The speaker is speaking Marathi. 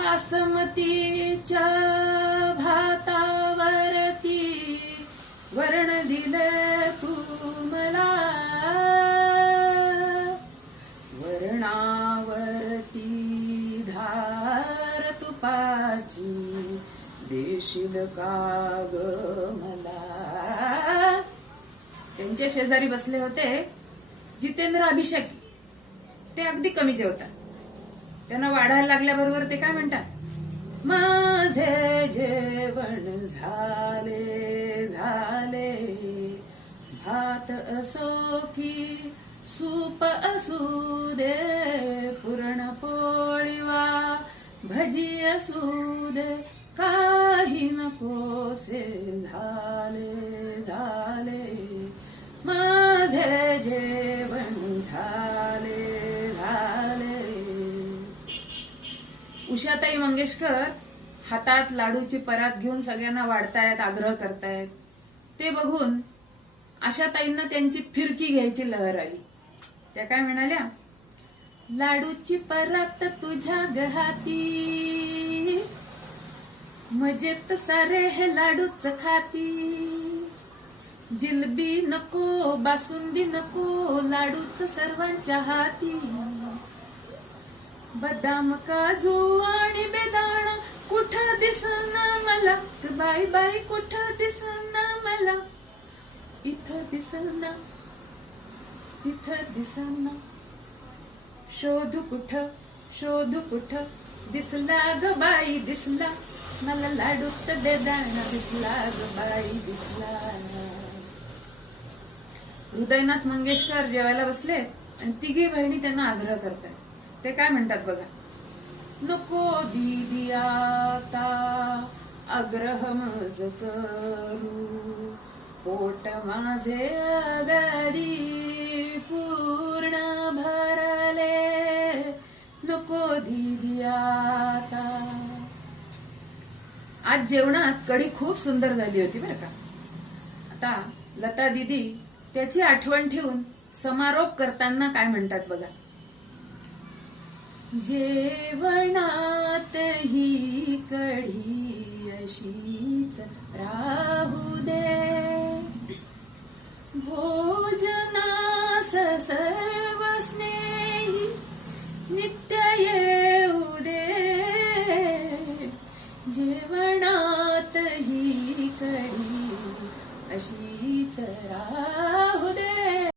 बासमतीच्या भातावरती वर्ण दिलं तू मला, वरणावरती धार तुपाची देशील का ग मला. त्यांच्या शेजारी बसले होते जितेंद्र अभिषेक. ते अगदी कमी जेवतात. त्यांना वाढायला लागल्याबरोबर ते काय म्हणतात, माझे जेवण झाले झाले, भात असो की सूप असू दे, पुरणपोळी वा भजी असू दे, काही नकोसे झाले झाले, माझे जेवण झाले झाले. उषाताई मंगेशकर हातात लाडूची परात घेऊन सगळ्यांना वाढतायत, आग्रह करतायत. ते बघून आशाताईंना त्यांची फिरकी घ्यायची लहर आली. त्या काय म्हणाल्या, लाडूची परात तुझ्या गहाती, मजेत सारे हे लाडूच खाती, जिलबी नको बासुंदी नको, लाडूच सर्वांच्या हाती, बदाम काजू आणि बेदाणा कुठं दिसना मला, बाई बाई कुठं दिसना मला, इथं दिसना तिथं दिसना, शोधू कुठं दिसला ग बाई दिसला, मला लाडूत बेदाणा दिसला ग बाई दिसला. हृदयनाथ मंगेशकर जेवायला बसले आणि तिघी बहिणी त्यांना आग्रह करतात. ते काय म्हणतात बघा, नको दीदी आता आग्रह मज करू, पोट माझे अगदी पूर्ण भरले, नको दीदी आता. आज जेवणात कढी खूप सुंदर झाली होती बरं का. आता लता दीदी त्याची आठवण ठेवून समारोप करताना काय म्हणतात बघा, जेवणात ही कढी अशीच राहू दे, भोजनास